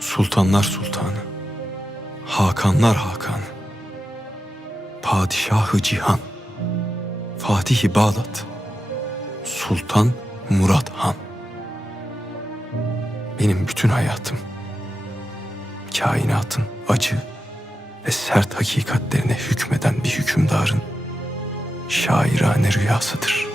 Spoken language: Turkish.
Sultanlar Sultanı, Hakanlar Hakanı, Padişahı Cihan, Fatihi Bağdat, Sultan Murat Han. Benim bütün hayatım, kainatın acı ve sert hakikatlerine hükmeden bir hükümdarın şairane rüyasıdır.''